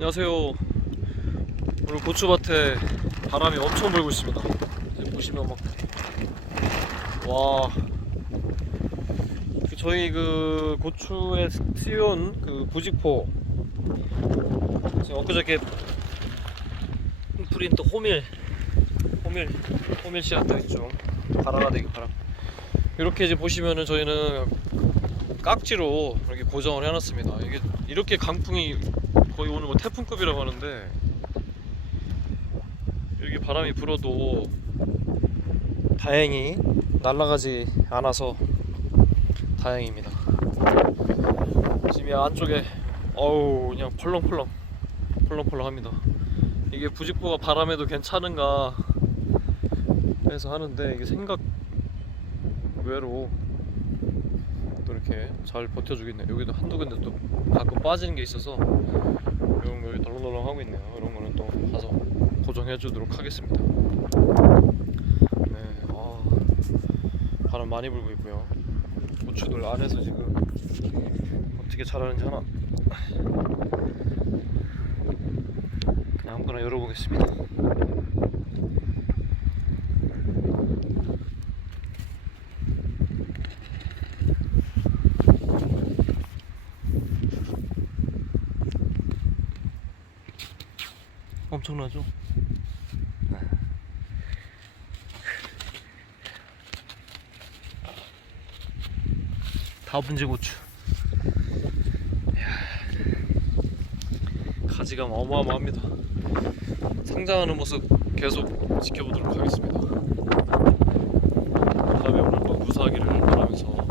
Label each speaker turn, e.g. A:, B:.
A: 안녕하세요. 오늘 고추밭에 바람이 엄청 불고 있습니다. 이제 보시면 막 와. 그 저희 그 고추에 씌운 그 부직포 지금 엊그저께 프린트 호밀 호밀 호밀 씨앗도 있죠. 바라가 되기 바람. 이렇게 이제 보시면은 저희는 깍지로 이렇게 고정을 해놨습니다. 이게 이렇게 강풍이 거의 오늘 뭐 태풍급이라고 하는데 이렇게 바람이 불어도 다행히 날아가지 않아서 다행입니다. 지금 이 안쪽에 어우 그냥 펄렁펄렁 펄렁펄렁합니다. 이게 부직포가 바람에도 괜찮은가 해서 하는데 이게 생각 외로 또 이렇게 잘 버텨주겠네요. 여기도 한두 군데 또 가끔 빠지는 게 있어서 여기 덜렁덜렁 하고 있네요. 이런 거는 또 가서 고정해 주도록 하겠습니다. 네, 아, 바람 많이 불고 있고요. 고추들 안에서 지금 어떻게 자라는지 하나 그냥 아무거나 열어보겠습니다. 엄청나죠? 다분지 고추. 가지가 어마어마합니다. 성장하는 모습 계속 지켜보도록 하겠습니다. 다음에 오늘 또 무사하기를 바라면서